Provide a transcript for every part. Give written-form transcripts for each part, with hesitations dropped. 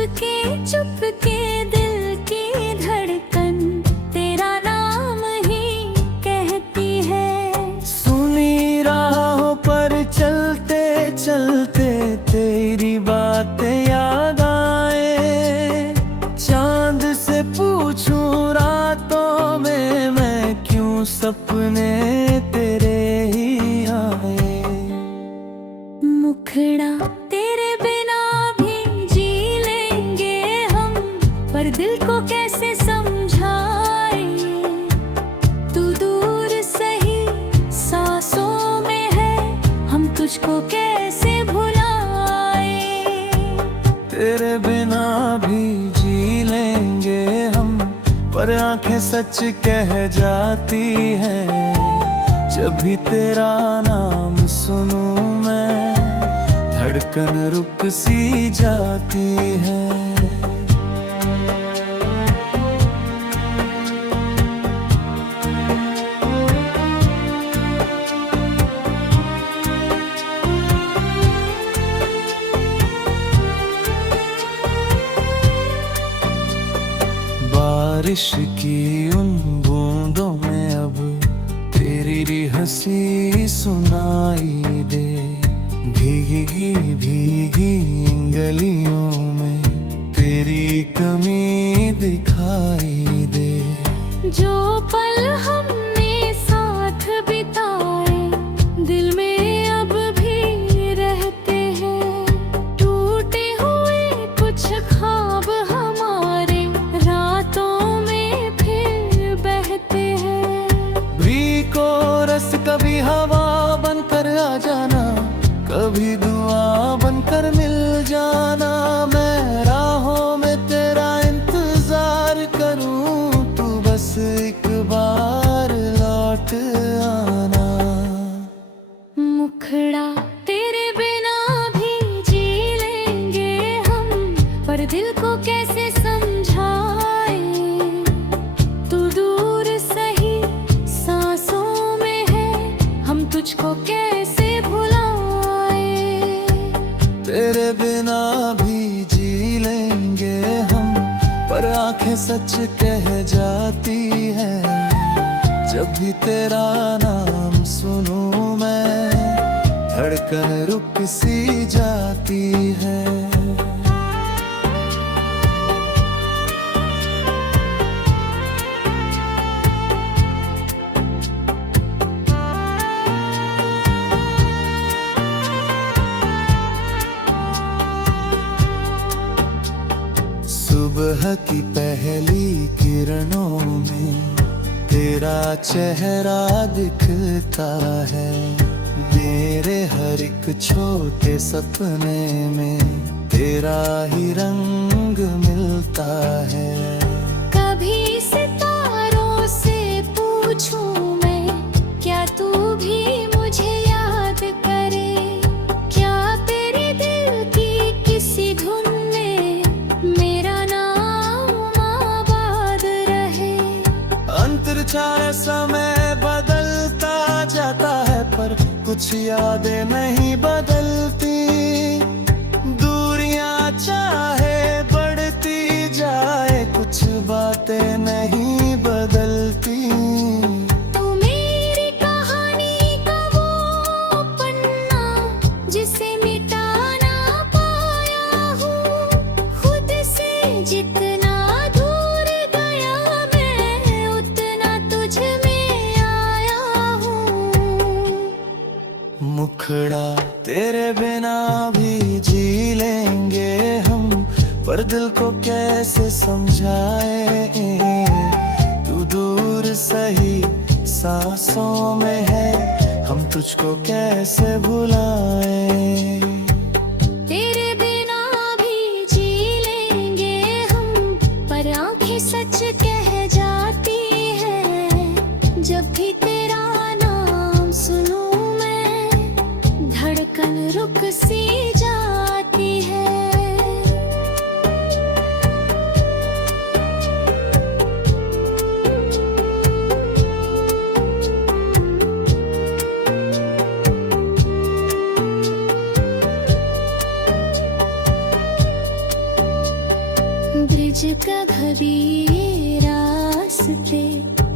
चुप के दिल की धड़कन तेरा नाम ही कहती है। सुनी राहों पर चलते चलते तेरी बातें याद आए। चांद से पूछूं रातों में मैं क्यों सपने तेरे ही आए। मुखड़ा तेरे बिना भी जी लेंगे हम, पर दिल को कैसे समझाए। तू दूर सही सांसों में है, हम तुझको कैसे भुलाए। तेरे बिना भी जी लेंगे हम, पर आंखें सच कह जाती हैं। जब भी तेरा नाम सुनूं मैं, धड़कन रुक सी जाती है। बारिश की उन बूंदों में अब तेरी हंसी सुनाई दे। भीगी भीगी गलियों में तेरी कमी दिखाई दे। जो पल हमने साथ बिताए दिल में अब भी रहते हैं। टूटे हुए कुछ ख्वाब हमारे रातों में फिर बहते हैं। को रस कभी हवा बनकर आ जाना, कभी दुआ बनकर मिल जाना। मैं राहों में तेरा इंतजार करूं, तू बस एक बार लौट आना। मुखड़ा तेरे बिना भी जी लेंगे हम, पर दिल को कैसे समझाए। तू दूर सही सांसों में है, हम तुझको कैसे भुलाए। तेरे बिना भी जी लेंगे हम, पर आंखें सच कह जाती हैं। जब भी तेरा नाम सुनूं मैं, धड़कन रुक सी जाती है। सुबह की पहली किरणों में तेरा चेहरा दिखता है। मेरे हर एक छोटे सपने में तेरा ही रंग मिलता है। कभी सितारों से पूछूं मैं, क्या तू भी मुझे याद करे। क्या तेरे दिल की किसी धुन में मेरा नाम आबाद रहे। अंतरिक्ष समय बदलता जाता है, पर कुछ यादें नहीं बदलती। दूरियां चाहे बढ़ती जाए, कुछ बातें नहीं बदलती। तू मेरी कहानी का वो पन्ना, जिसे मिटा ना पाया हूँ। खुद से जितना दूर गया मैं, उतना तुझ में आया हूँ। मुखड़ा तेरे बिना भी जी लेंगे हम, पर दिल को कैसे समझाए। तू दूर सही सांसों में है, हम तुझको कैसे भुलाए। तेरे बिना भी जी लेंगे हम, पर आंखें सच कह जाती है। जब भी तेरा नाम सुनूं मैं, धड़कन रुक सी जाती है। ब्रिज का घड़ी रास्ते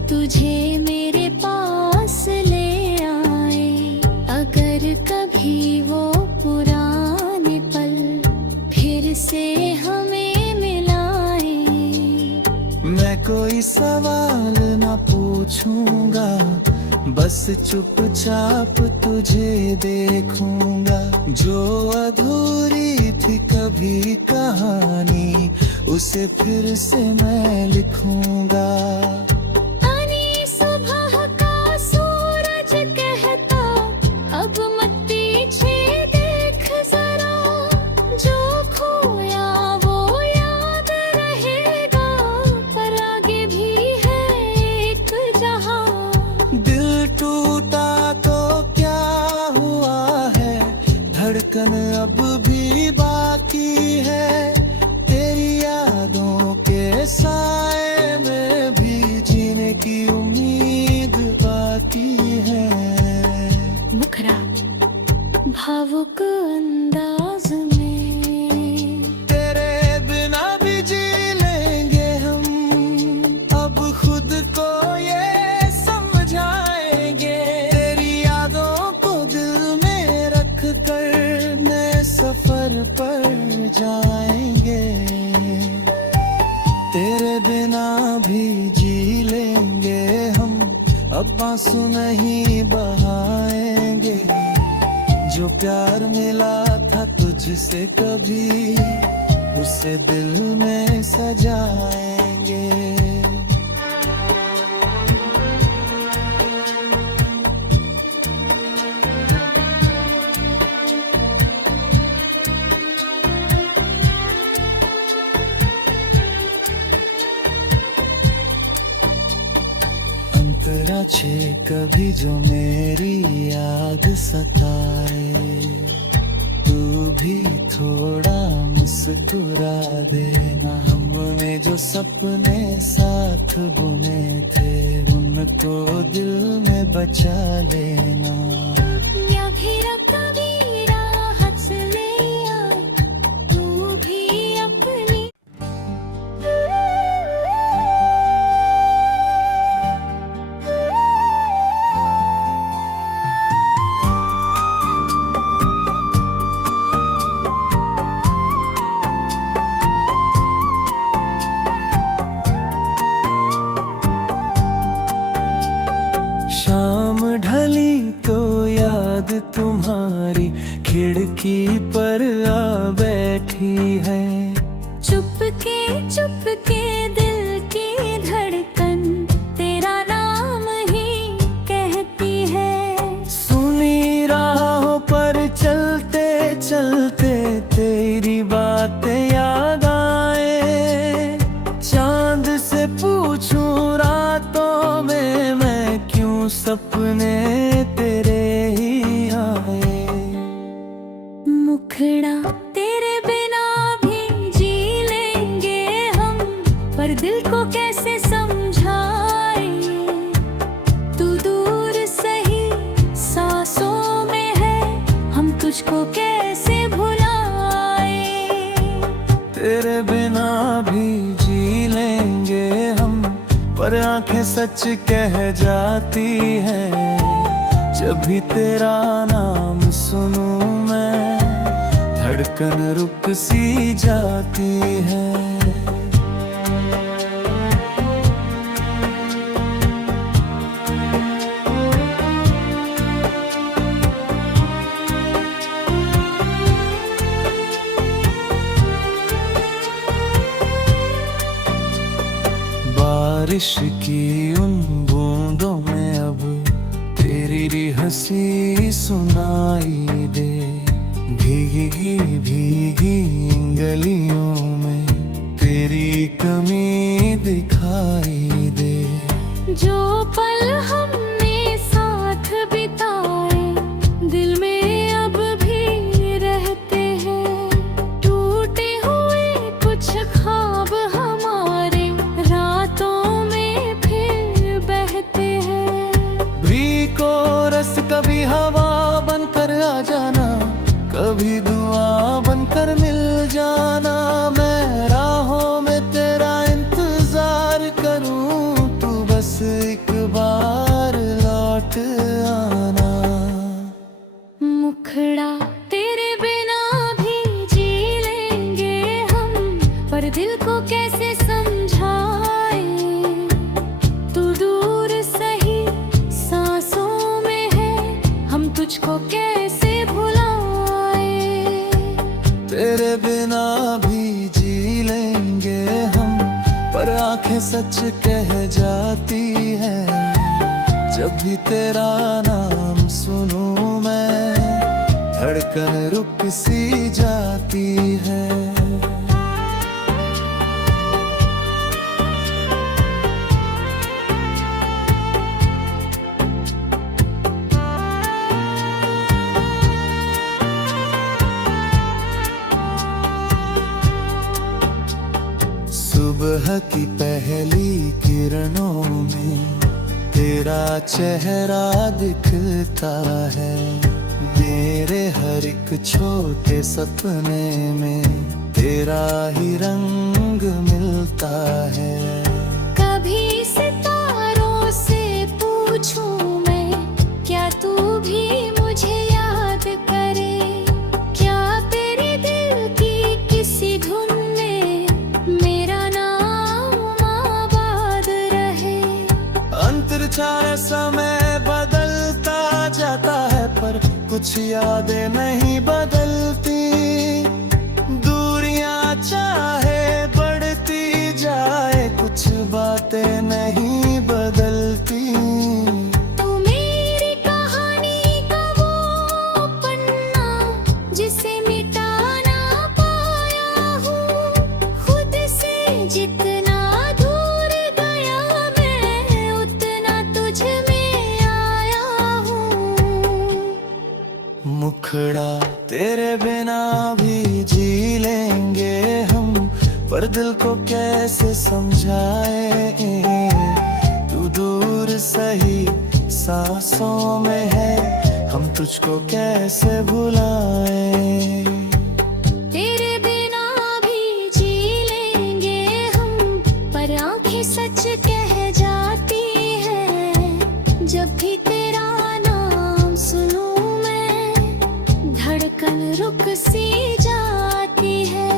तुझे मेरे पास ले आए, अगर कभी वो पुराने पल फिर से हमें मिलाए। मैं कोई सवाल ना पूछूंगा, बस चुपचाप तुझे देखूंगा। जो अधूरी थी कभी कहानी, उसे फिर से मैं लिखूंगा। आनी सुबह का सूरज कहता, अब मत पीछे देख जरा, जो खोया वो याद रहेगा, पर आगे भी है एक जहां। दिल टूटा तो क्या हुआ है, धड़कन अब भी बाकी है। तेरी यादों के साए में भी जीने की उम्मीद बाकी है। मुखड़ा भावुक अंदाज में, तेरे बिना भी जी लेंगे हम, अब खुद को ये समझाएंगे। तेरी यादों को दिल में रख कर नए सफर पर जाएंगे। तेरे बिना भी जी लेंगे हम, अब आंसू नहीं बहाएंगे। जो प्यार मिला था तुझसे कभी, उसे दिल में सजाएंगे। अंतरा छे कभी जो मेरी याद सताए, तू भी थोड़ा मुस्कुरा देना। हमने जो सपने साथ बुने थे, उनको दिल में बचा लेना। या फिर कभी राहत ले आए, तू भी अपनी। शाम ढली तो याद तुम्हारी खिड़की पर आ बैठी है। चुपके दिल की धड़कन तेरा नाम ही कहती है। सुनी राहों पर चलते चलते तेरी बातें याद आए। चांद से पूछूं रातों में मैं, क्यों सपने तेरे ही आए। मुखड़ा तेरे बिना भी जी लेंगे हम, पर दिल को कैसे समझाए। तू दूर सही सांसों में है, हम तुझको कैसे भुलाए। तेरे बिना भी जी लेंगे हम, पर आंखें सच कह जाती हैं। जब भी तेरा नाम सुनूं मैं, धड़कन रुक सी जाती है। बारिश की उन बूंदों में अब तेरी हंसी सुनाई दे। भीगी भीगी गलियों में तेरी कमी दिखाई दे। जो पल हमने साथ बिताए, दिल में अब भी रहते हैं। टूटे हुए कुछ ख्वाब हमारे, रातों में फिर बहते हैं। को रस कभी हवा बनकर आ जाना, कभी दुआ बनकर मिल जाना। मैं राहों में पर दिल को कैसे समझाए। तू दूर सही सांसों में है, हम तुझको कैसे भुलाए। तेरे बिना भी जी लेंगे हम, पर आंखें सच कह जाती हैं। जब भी तेरा नाम सुनूं मैं, धड़कन रुक सी जाती है। सुबह की पहली किरणों में तेरा चेहरा दिखता है। मेरे हर एक छोटे सपने में तेरा ही रंग मिलता है। कभी सितारों से पूछूं मैं, क्या तू भी मुझे याद करे। क्या तेरे दिल की किसी धुन में मेरा नाम आबाद रहे। अंतरिक्ष समय बदलता जाता है, पर कुछ यादें नहीं बदलती। दूरियां चाहे बढ़ती जाए, कुछ बातें नहीं बदलती। तू मेरी कहानी का वो पन्ना, जिसे मिटा ना पाया हूँ। खुद से जितना दूर गया मैं, उतना तुझ में आया हूँ। मुखड़ा तेरे बिना भी जी लेंगे हम, पर दिल को कैसे समझाए। तू दूर सही सांसों में है, हम तुझको कैसे भुलाए। तेरे बिना भी जी लेंगे हम, पर आंखें सच कह जाती है। जब भी तेरा नाम सुनूं मैं, धड़कन रुक सी जाती है।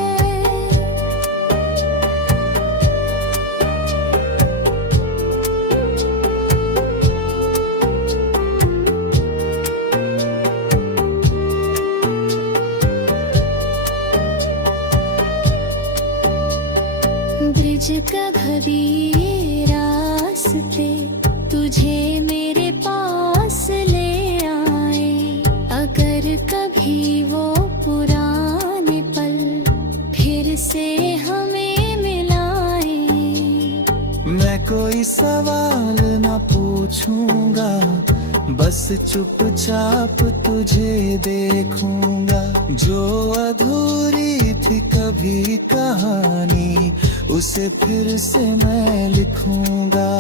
ब्रिज का घड़ी रास्ते तुझे मेरे पास ले आए। अगर कभी वो पुराने पल फिर से हमें मिलाए। मैं कोई सवाल न पूछूंगा, बस चुपचाप तुझे देखूंगा। जो अधूरी थी कभी कहानी, उसे फिर से मैं लिखूंगा।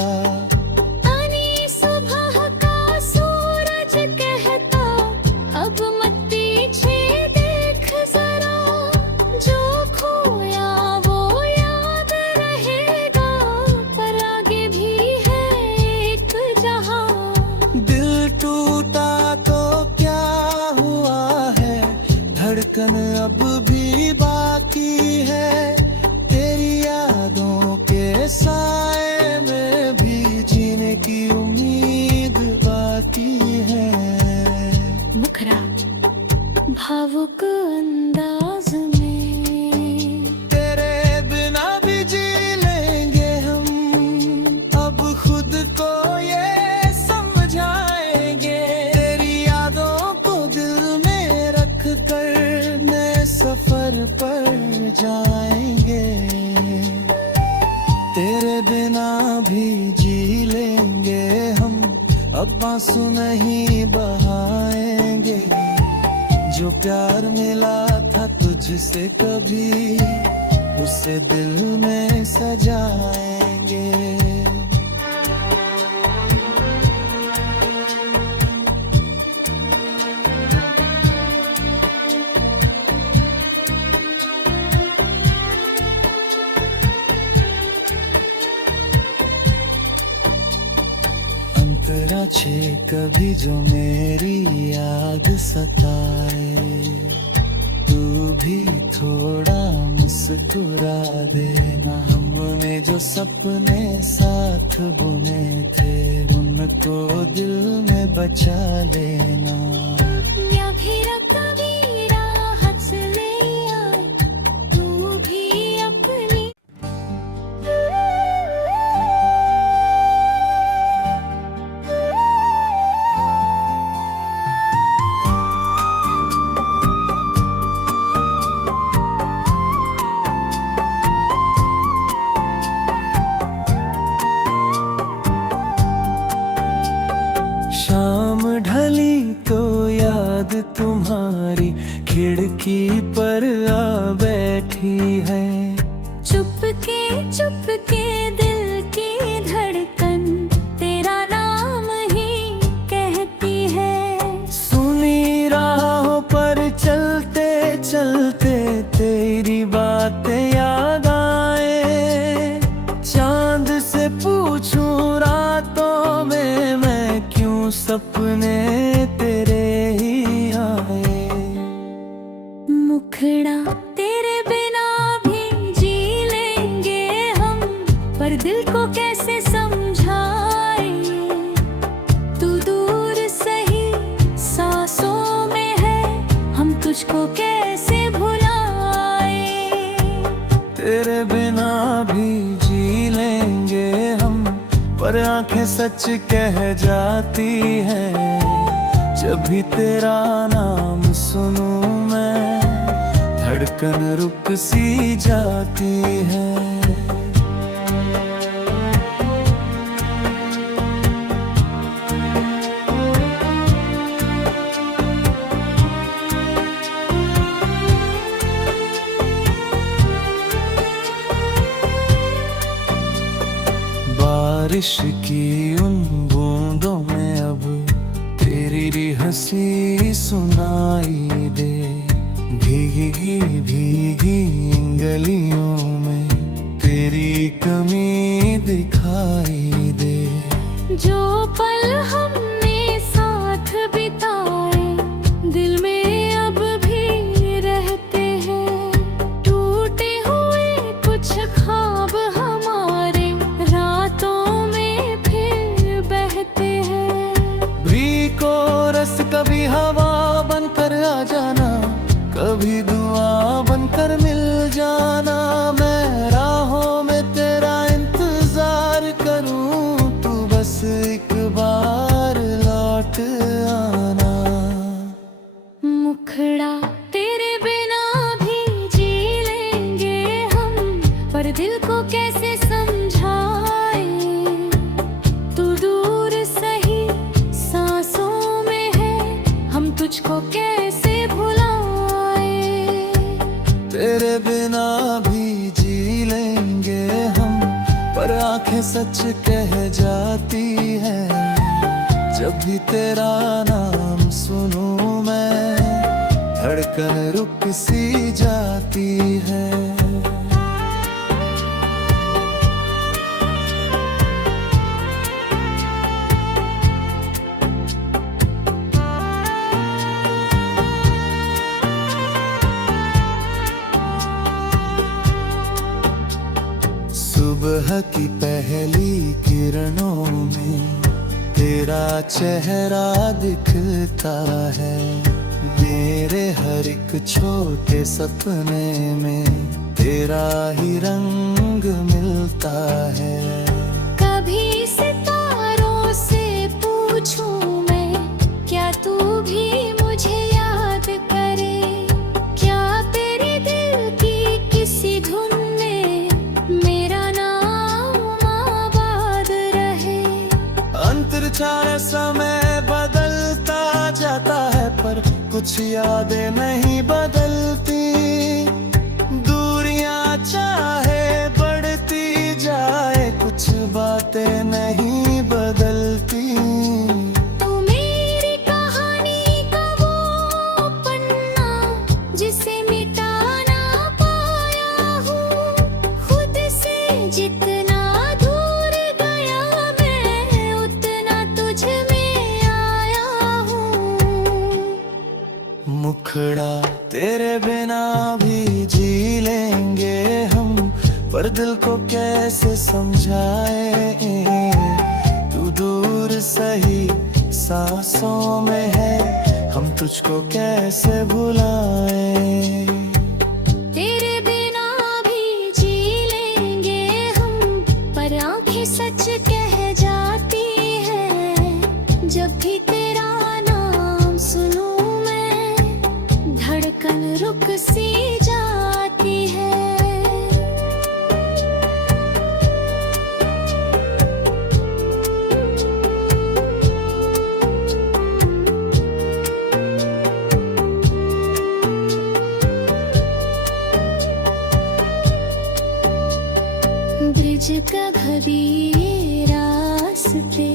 आनी सुबह का सूरज कहता, अब मत पीछे देख जरा। जो खोया वो याद रहेगा, पर आगे भी है एक जहां। दिल टूटा तो क्या हुआ है, धड़कन अब भी बाकी है। तेरी यादों के साए में भी जीने की उम्मीद बाकी है। मुखड़ा भावुक अंदाज में, तेरे बिना भी जी लेंगे हम, अब खुद को ये समझाएंगे। तेरी यादों को दिल में रख कर नए सफर पर जाएंगे। तेरे बिना भी जी लेंगे हम, अब आंसू नहीं बहाएंगे। जो प्यार मिला था तुझसे कभी, उसे दिल में सजाएंगे। अंतरा छे कभी जो मेरी याद सताए। तू भी थोड़ा मुस्कुरा देना। हमने जो सपने साथ बुने थे उनको दिल में बचा लेना। या फिर कभी राहत से ले आए तू भी अपनी। शाम ढली तो याद तुम्हारी खिड़की पर आ बैठी है। चुपके दिल की धड़कन तेरा नाम ही कहती है। सुनी राहों पर चलते चलते तेरी बातें याद आए। चांद से पूछूं रातों में मैं क्यों सपने तेरे ही आए। मुखड़ा तेरे बिना भी जी लेंगे हम, पर दिल को कैसे समझाए। तू दूर सही सांसों में है, हम तुझको कैसे भुलाए। तेरे बिना भी जी लेंगे हम, पर आंखें सच कह जाती हैं। जब भी तेरा नाम सुनूं मैं धड़कन रुक सी जाती है। बारिश की उन बूंदों में अब तेरी हंसी सुनाई दे। भीगी भीगी गलियों में तेरी कमी दिखाई दे। जो पल हमने साथ बिताए दिल में अब भी रहते हैं। टूटे हुए कुछ ख्वाब हमारे रातों में फिर बहते हैं। को रस कभी हवा बनकर आ जाना, कभी दुआ बनकर मिल जाना। मैं राहों में तेरा इंतजार करूं, तू बस एक बार लौट आना। मुखड़ा तेरे बिना भी जी लेंगे हम, पर दिल को कैसे समझाए। तू दूर सही सांसों में है, हम तुझको कैसे भुलाए। तेरे बिना भी जी लेंगे हम, पर आंखें सच कह जाती हैं। जब भी तेरा नाम सुनूं मैं धड़कन रुक सी जाती है। सुबह की पहली किरणों में तेरा चेहरा दिखता है। मेरे हर एक छोटे सपने में तेरा ही रंग मिलता है। कभी सितारों से पूछूं मैं, क्या तू भी मुझे याद करे। क्या तेरे दिल की किसी धुन में मेरा नाम आबाद रहे। अंतरिक्ष समय बदलता जाता है, पर कुछ यादें नहीं बदलती। दूरियां चाहे बढ़ती जाए, कुछ बातें नहीं बदलती। तू मेरी कहानी का वो पन्ना जिसे मिटा ना पाया हूँ। खुद से जितना दूर गया मैं, उतना तुझ में आया हूँ। मुखड़ा तेरे बिना पर दिल को कैसे समझाए, तू दूर सही सांसों में है, हम तुझको कैसे भुलाए। तेरे बिना भी जी लेंगे हम, पर आंखें सच कह जाती है। जब भी तेरा नाम सुनूं मैं, धड़कन रुक सी जाती है। ब्रिज का कभी रास्ते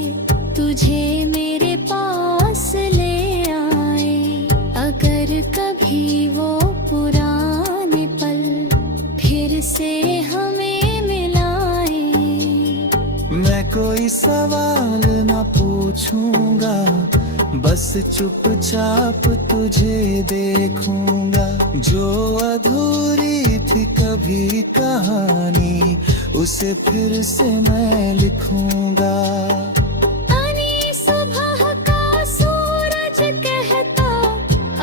तुझे मेरे पास ले आए, अगर कभी वो पुराने पल फिर से हमें मिलाए। मैं कोई सवाल न पूछूंगा, बस चुपचाप तुझे देखूंगा। जो अधूरी थी कभी कहानी, उसे फिर से मैं लिखूंगा। आनी सुबह का सूरज कहता,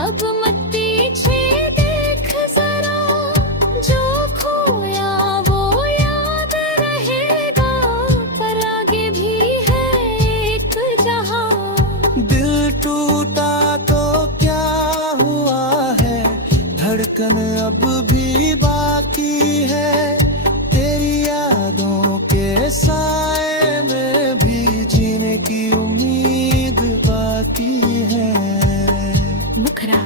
अब मत पीछे देख जरा। जो खोया वो याद रहेगा, पर आगे भी है एक जहां। दिल टूटा तो क्या हुआ है, धड़कन अब भी बाकी है। तेरी यादों के साए में भी जीने की उम्मीद बाकी है। मुखरा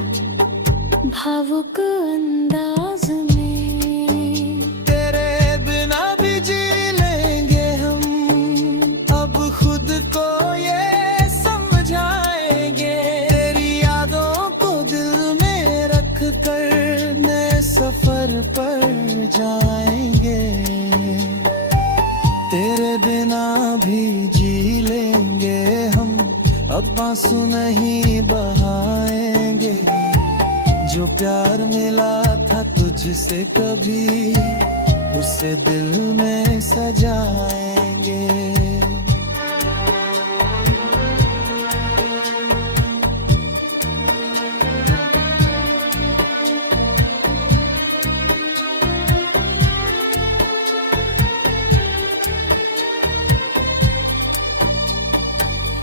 भावुक अंदाज में, तेरे बिना भी जी लेंगे हम, अब खुद को ये समझाएंगे। तेरी यादों को दिल में रख कर नए सफर पर जाएंगे। तेरे बिना भी जी लेंगे हम, अब आंसू नहीं बहाएंगे। जो प्यार मिला था तुझसे कभी, उसे दिल में सजाएंगे।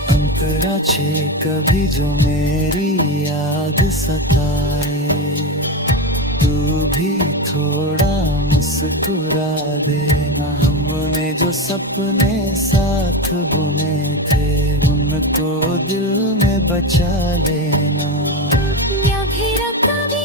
अंतरा छे कभी जो मेरी याद सताए, तू भी थोड़ा मुस्कुरा देना। हमने जो सपने साथ बुने थे, उनको दिल में बचा लेना। या फिर कभी